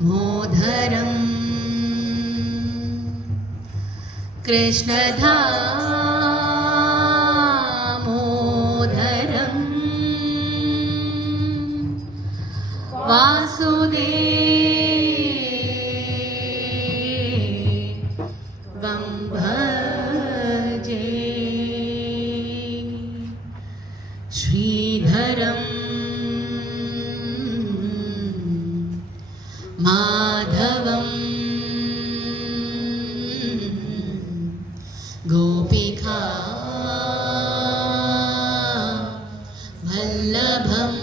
मोधरं कृष्णदामोदरं वासुदेवं भजे श्रीधरं माधवं गोपिका वल्लभं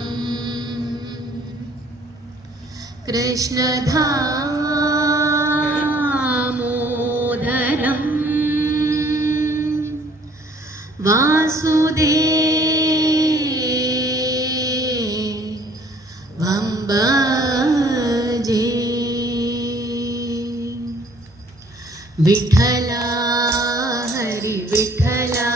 कृष्णदामोदरं वासुदेवं भजे विठ्ठला हरि विठ्ठला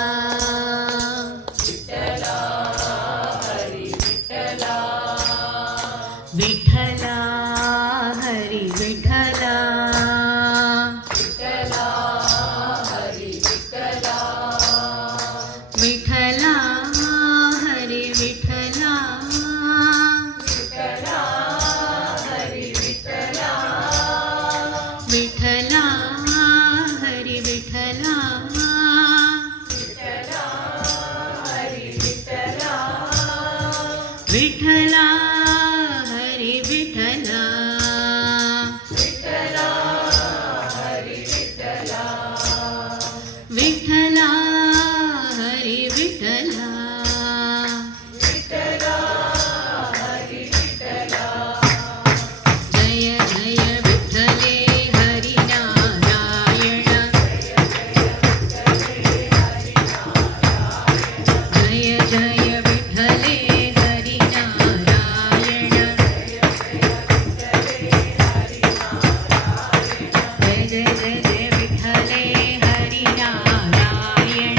विठ्ठला हरि विठ्ठला विठ्ठला हरि विठ्ठला विठ्ठला हरि विठ्ठला विठ्ठला हरि विठ्ठला विठ्ठला हरि विठ्ठला जय जय विठ्ठले हरि नारायण जय जय विठ्ठले हरि नारायण जय जय जय जय विठ्ठले हरि नारायण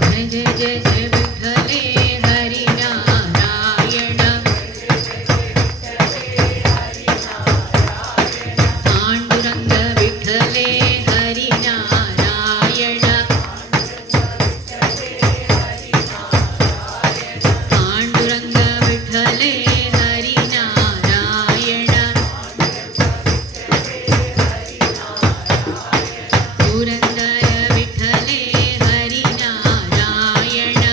जय जय जय जय विठ्ठले हरि नारायण पांडुरंग विठ्ठले हरि नारायण पांडुरंग विठ्ठले हरि नारायण पुरंदर विठ्ठले हरि नारायण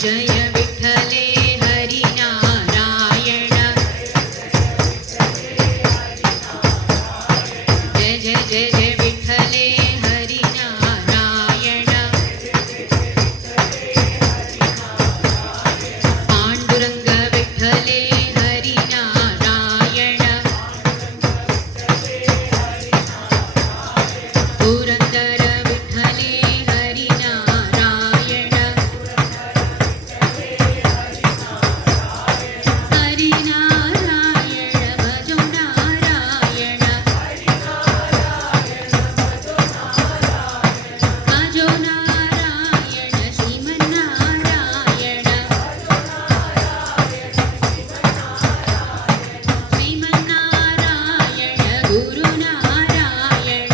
जय विठ्ठले हरिनारायण जय जय जय जय विठ्ठले हरिनारायण पांडुरंग विठ्ठले हरिनारायण पुरंदर विठ्ठले हरिनारायण हरिनारायण भजो नारायण भजो नारायण श्रीमन्नारायण श्रीमन्नारायण गुरुनारायण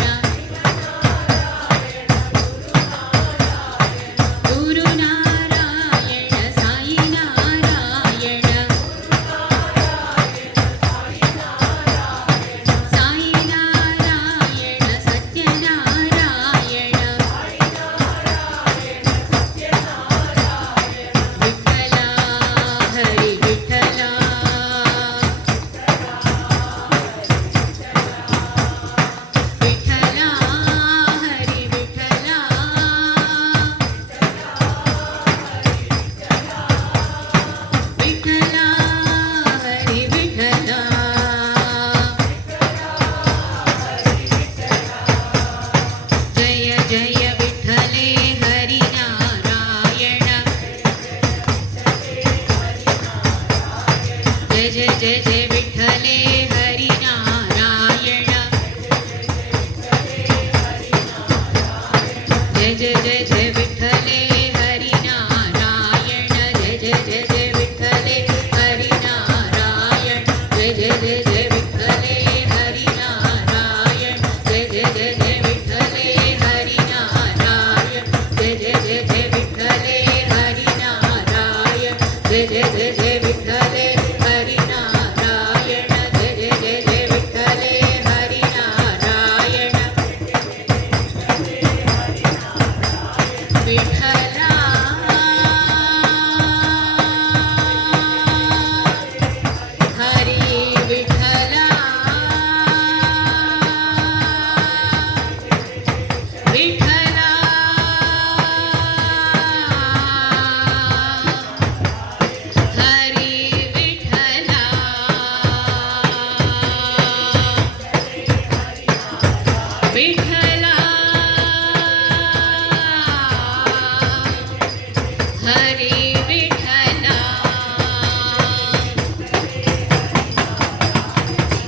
गुरुनारायण साई नारायण साई नारायण सत्यनारायण विठ्ठला हरि विठ्ठला विठ्ठला हरि विठ्ठला विठ्ठला हरि विठ्ठला जय जय विठ्ठले हरिनारायण जय जय जय जय विठ्ठले हरिनारायण जय जय जय जय विठ्ठले हरिनारायण जय जय जय जय विठ्ठले हरिनारायण जय जय जय जय विठ्ठले हरिनारायण जय जय जय जय विठ्ठले हरिनारायण जय जय जय जय विठ्ठले हरिनारायण जय जय जय जय विठ्ठले हरिनारायण जय जय जय जय विठ्ठले हरिनारायण विठ्ठला हरि विठ्ठला विठ्ठला हरि विठ्ठला विठ्ठला हरि विठ्ठला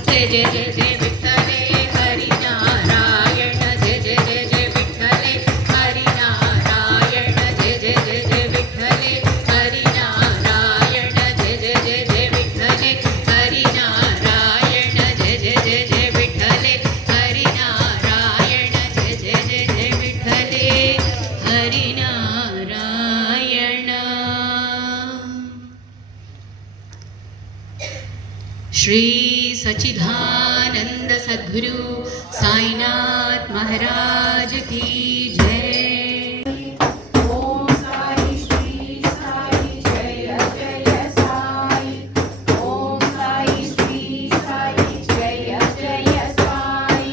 जय जय जय जय विठ्ठले हरिनारायण जय जय जय जय विठ्ठले हरिनारायण जय जय जय जय विठ्ठले हरिनारायण जय जय जय जय विठ्ठले हरिनारायण जय जय जय जय विठ्ठले हरिनारायण जय जय जय जय विठ्ठले हरिनारायण श्री सच्चिदानंद सद्गुरु साईनाथ महाराज की जय ओम साई श्री साई जय जय साई ओम साई श्री साई जय जय साई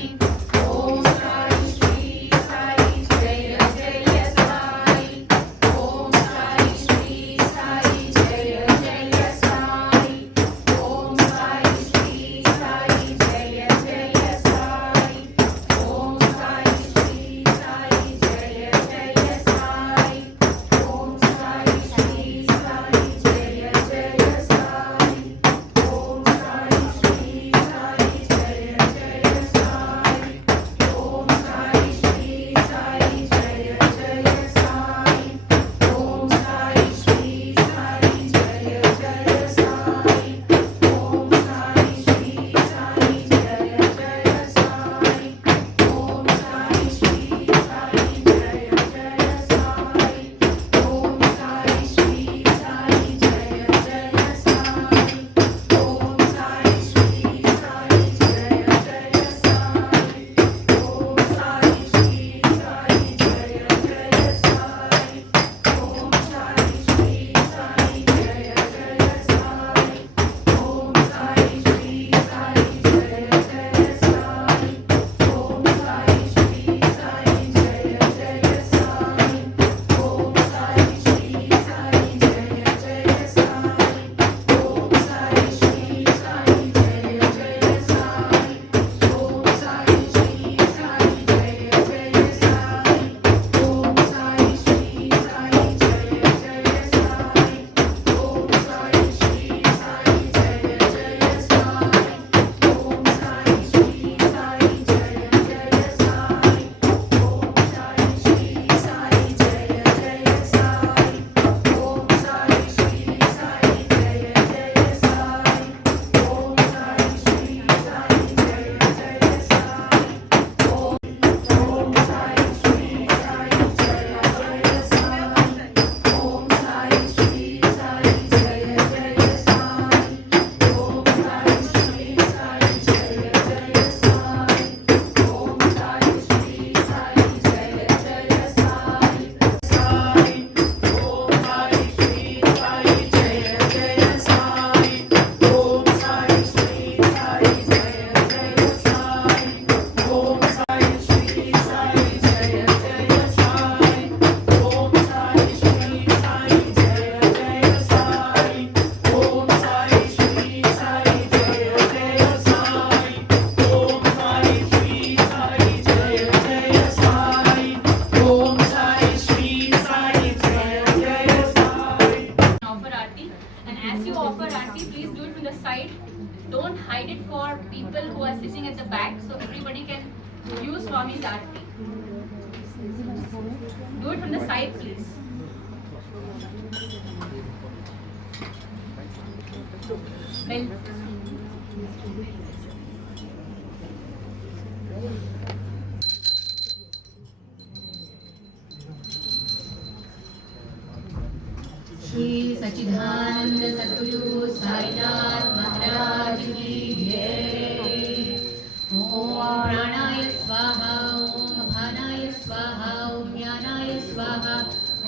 ओम साई श्री साई जय जय साई ओम साई श्री साई जय जय साई ओम साई श्री साई जय जय साई ओम Sai Shri Sai aarti. And as you offer aarti, please do it from the side. Don't hide it for people who are sitting at the back, so everybody can use Swami's aarti. Do it from the side, please. Well, Shri सच्चिदानंद सद्गुरु साईनाथ महाराज की जय। ओम प्राणाय स्वाहा, ओम अपानाय स्वाहा, ओम ज्ञानाय स्वाहा,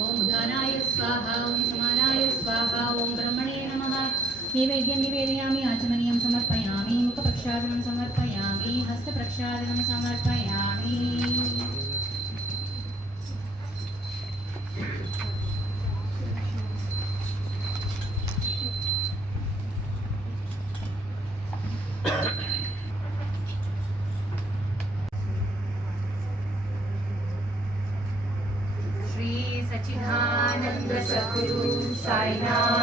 ओम उदानाय स्वाहा, ओम समानाय स्वाहा, ओम ब्रह्मणे नमः। नैवेद्यं निवेदयामि, आचमनीयं समर्पयामि, मुखप्रक्षालनं समर्पयामि, हस्तप्रक्षालनं समर्पयामि। श्री सच्चिदानंद सद्गुरु साईनाथ